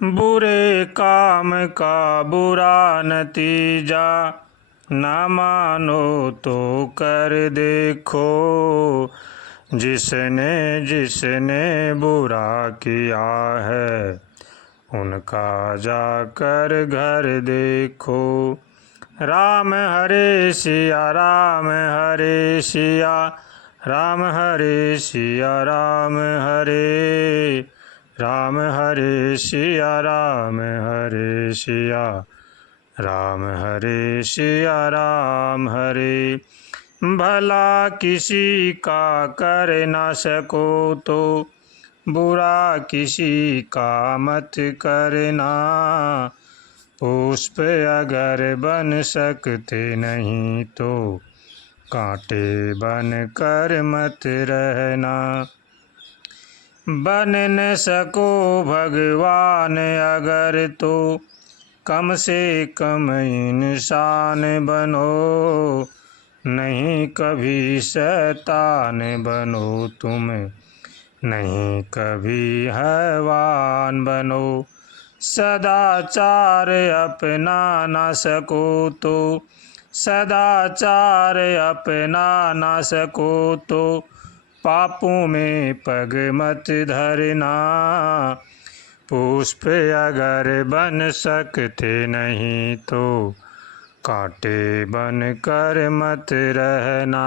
बुरे काम का बुरा नतीजा ना मानो तो कर देखो। जिसने जिसने बुरा किया है उनका जाकर घर देखो। राम हरे सिया राम हरे सिया राम हरे सिया राम हरे राम हरे सिया राम हरे सिया राम हरे सिया राम हरे। भला किसी का कर ना सको तो बुरा किसी का मत करना। पुष्प अगर बन सकते नहीं तो कांटे बन कर मत रहना। बन न सको भगवान अगर तो कम से कम इंसान बनो। नहीं कभी शैतान बनो तुम, नहीं कभी हैवान बनो। सदाचार अपना ना सको तो सदाचार अपना ना सको तो पापों में पग मत धरना। पुष्प अगर बन सकते नहीं तो कांटे बन कर मत रहना।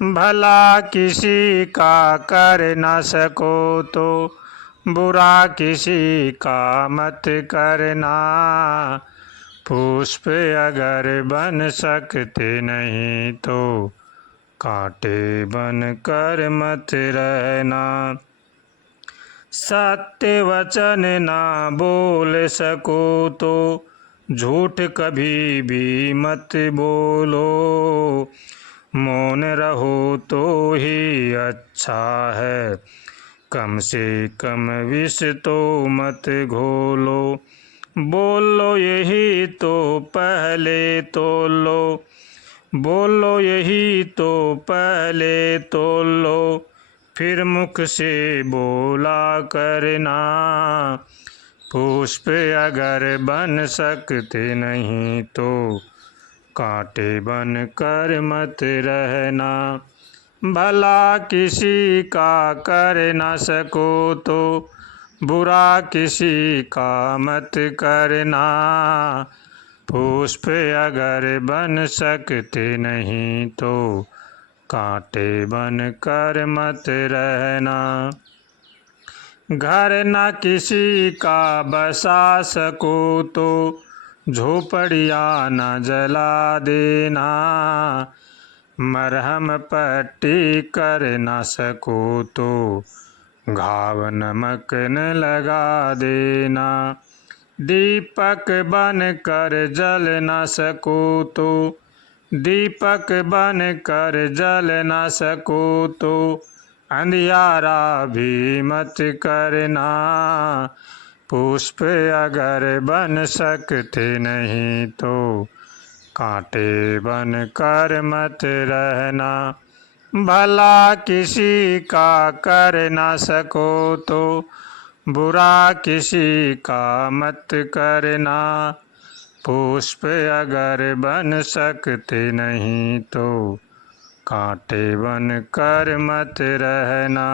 भला किसी का कर ना सको तो बुरा किसी का मत करना। पुष्प अगर बन सकते नहीं तो कांटे बन कर मत रहना। सत्य वचन ना बोल सको तो झूठ कभी भी मत बोलो। मौन रहो तो ही अच्छा है, कम से कम विष तो मत घोलो। बोलो यही तो पहले तोलो, बोलो यही तो पहले तोलो, फिर मुख से बोला करना। पुष्प अगर बन सकते नहीं तो कांटे बन कर मत रहना। भला किसी का कर ना सको तो बुरा किसी का मत करना। पुष्प अगर बन सकते नहीं तो कांटे बन कर मत रहना। घर न किसी का बसा सको तो झोपड़िया न जला देना। मरहम पट्टी कर न सको तो घाव नमक न लगा देना। दीपक बन कर जल न सको तो दीपक बन कर जल न सको तो अंधियारा भी मत करना। पुष्प अगर बन सकते नहीं तो कांटे बन कर मत रहना। भला किसी का कर ना सको तो बुरा किसी का मत करना। पुष्प अगर बन सकते नहीं तो कांटे बन कर मत रहना।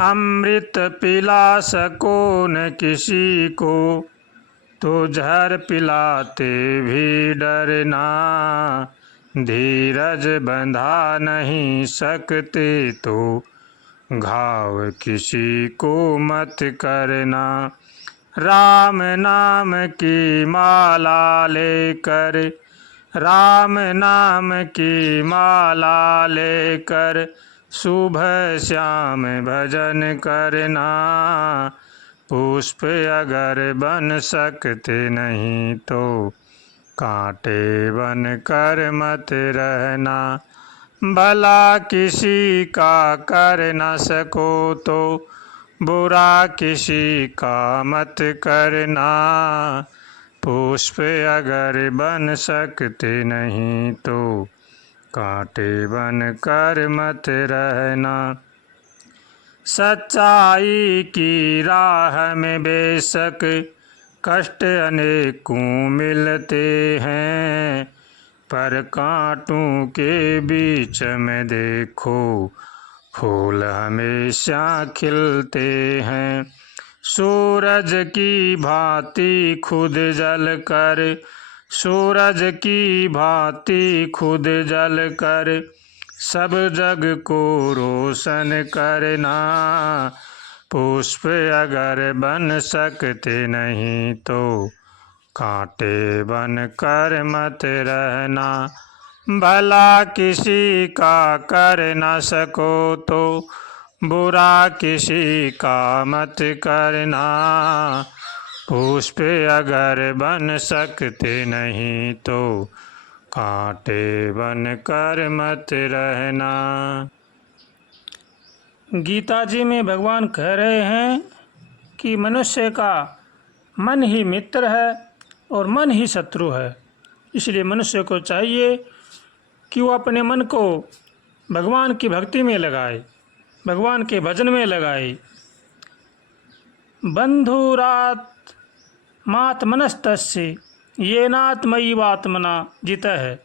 अमृत पिला सको न किसी को तो जहर पिलाते भी डरना। धीरज बंधा नहीं सकते तो घाव किसी को मत करना। राम नाम की माला लेकर राम नाम की माला लेकर सुबह शाम भजन करना। पुष्प अगर बन सकते नहीं तो कांटे बन कर मत रहना। भला किसी का कर न सको तो बुरा किसी का मत करना। पुष्प अगर बन सकते नहीं तो कांटे बन कर मत रहना। सच्चाई की राह में बेशक कष्ट अनेकों मिलते हैं, पर कांटों के बीच में देखो फूल हमेशा खिलते हैं। सूरज की भांति खुद जल कर, सूरज की भांति खुद जल कर सब जग को रोशन करना। पुष्प अगर बन सकते नहीं तो कांटे बन कर मत रहना। भला किसी का कर न सको तो बुरा किसी का मत करना। पुष्प अगर बन सकते नहीं तो कांटे बन कर मत रहना। गीता जी में भगवान कह रहे हैं कि मनुष्य का मन ही मित्र है और मन ही शत्रु है। इसलिए मनुष्य को चाहिए कि वो अपने मन को भगवान की भक्ति में लगाए, भगवान के भजन में लगाए। बंधुरात मात्मनस्तस्य येनात्मैवात्मना जितः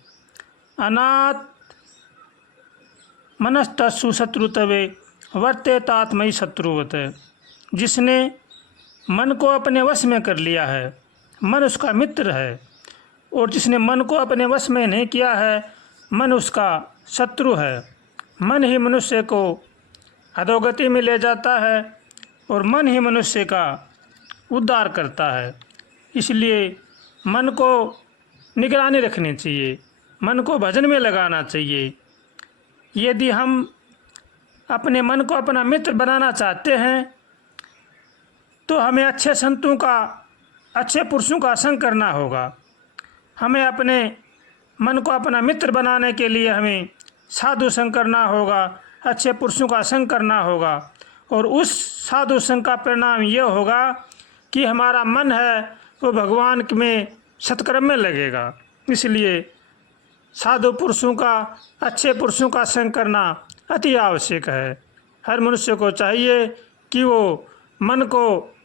अनात् मनस्तस्सु शत्रुतवे वर्तेतात्मयि शत्रुवत। जिसने मन को अपने वश में कर लिया है, मन उसका मित्र है, और जिसने मन को अपने वश में नहीं किया है, मन उसका शत्रु है। मन ही मनुष्य को अधोगति में ले जाता है और मन ही मनुष्य का उद्धार करता है। इसलिए मन को निगरानी रखनी चाहिए, मन को भजन में लगाना चाहिए। यदि हम अपने मन को अपना मित्र बनाना चाहते हैं तो हमें अच्छे संतों का, अच्छे पुरुषों का संग करना होगा। हमें अपने मन को अपना मित्र बनाने के लिए हमें साधु संग करना होगा, अच्छे पुरुषों का संग करना होगा। और उस साधु संग का परिणाम यह होगा कि हमारा मन है वो भगवान में सत्कर्म में लगेगा। इसलिए साधु पुरुषों का, अच्छे पुरुषों का संग करना अति आवश्यक है। हर मनुष्य को चाहिए कि वो मन को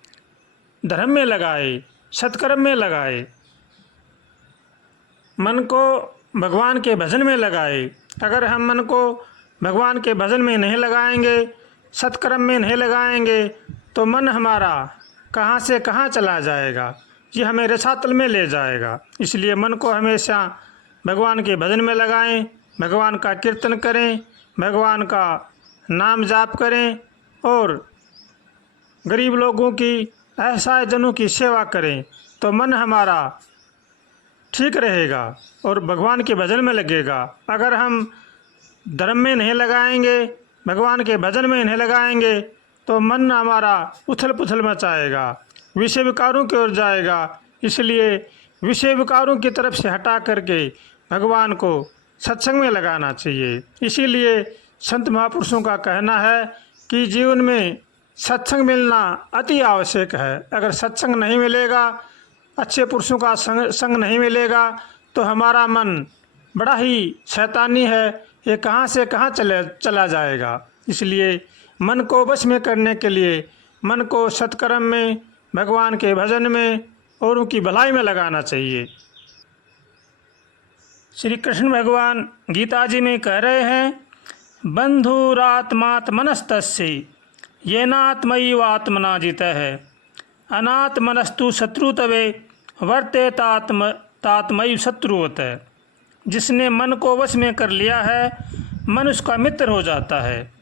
धर्म में लगाए, सत्कर्म में लगाए, मन को भगवान के भजन में लगाए। अगर हम मन को भगवान के भजन में नहीं लगाएंगे, सत्कर्म में नहीं लगाएंगे, तो मन हमारा कहाँ से कहाँ चला जाएगा, ये हमें रसातल में ले जाएगा। इसलिए मन को हमेशा भगवान के भजन में लगाएं, भगवान का कीर्तन करें, भगवान का नाम जाप करें और गरीब लोगों की, असहाय जनों की सेवा करें, तो मन हमारा ठीक रहेगा और भगवान के भजन में लगेगा। अगर हम धर्म में नहीं लगाएंगे, भगवान के भजन में नहीं लगाएंगे, तो मन हमारा उथल पुथल मचाएगा, विषय विकारों की ओर जाएगा। इसलिए विषय विकारों की तरफ से हटा करके भगवान को सत्संग में लगाना चाहिए। इसीलिए संत महापुरुषों का कहना है कि जीवन में सत्संग मिलना अति आवश्यक है। अगर सत्संग नहीं मिलेगा, अच्छे पुरुषों का संग नहीं मिलेगा, तो हमारा मन बड़ा ही शैतानी है, ये कहाँ से कहाँ चला जाएगा। इसलिए मन को वश में करने के लिए मन को सत्कर्म में, भगवान के भजन में और उनकी भलाई में लगाना चाहिए। श्री कृष्ण भगवान गीता जी में कह रहे हैं, बंधुरात्मात्मनस्तस्य येनात्मैवात्मना जितः अनात्मनस्तु शत्रुतवे वर्तेतात्मैव शत्रुवत। जिसने मन को वश में कर लिया है, मन उसका मित्र हो जाता है,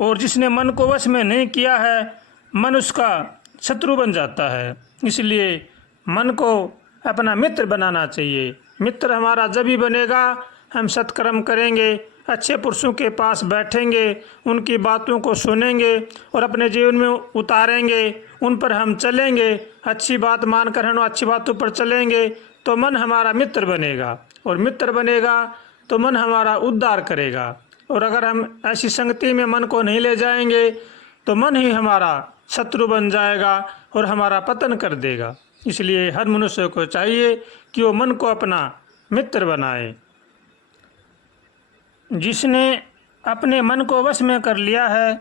और जिसने मन को वश में नहीं किया है, मन उसका शत्रु बन जाता है। इसलिए मन को अपना मित्र बनाना चाहिए। मित्र हमारा जब ही बनेगा, हम सत्कर्म करेंगे, अच्छे पुरुषों के पास बैठेंगे, उनकी बातों को सुनेंगे और अपने जीवन में उतारेंगे, उन पर हम चलेंगे, अच्छी बात मानकर हम अच्छी बातों पर चलेंगे, तो मन हमारा मित्र बनेगा, और मित्र बनेगा तो मन हमारा उद्धार करेगा। और अगर हम ऐसी संगति में मन को नहीं ले जाएंगे, तो मन ही हमारा शत्रु बन जाएगा और हमारा पतन कर देगा। इसलिए हर मनुष्य को चाहिए कि वो मन को अपना मित्र बनाए। जिसने अपने मन को वश में कर लिया है,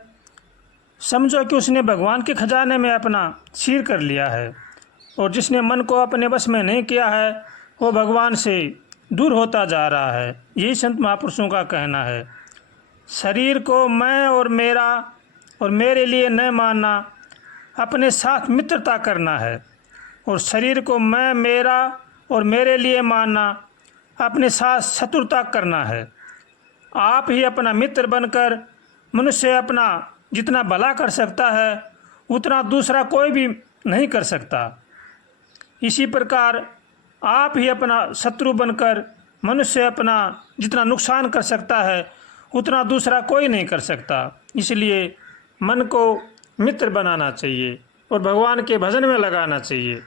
समझो कि उसने भगवान के खजाने में अपना सिर कर लिया है, और जिसने मन को अपने वश में नहीं किया है वो भगवान से दूर होता जा रहा है। यही संत महापुरुषों का कहना है। शरीर को मैं और मेरा और मेरे लिए न मानना, अपने साथ मित्रता करना है, और शरीर को मैं, मेरा और मेरे लिए मानना, अपने साथ शत्रुता करना है। आप ही अपना मित्र बनकर मनुष्य अपना जितना भला कर सकता है उतना दूसरा कोई भी नहीं कर सकता। इसी प्रकार आप ही अपना शत्रु बनकर मनुष्य अपना जितना नुकसान कर सकता है उतना दूसरा कोई नहीं कर सकता। इसलिए मन को मित्र बनाना चाहिए और भगवान के भजन में लगाना चाहिए।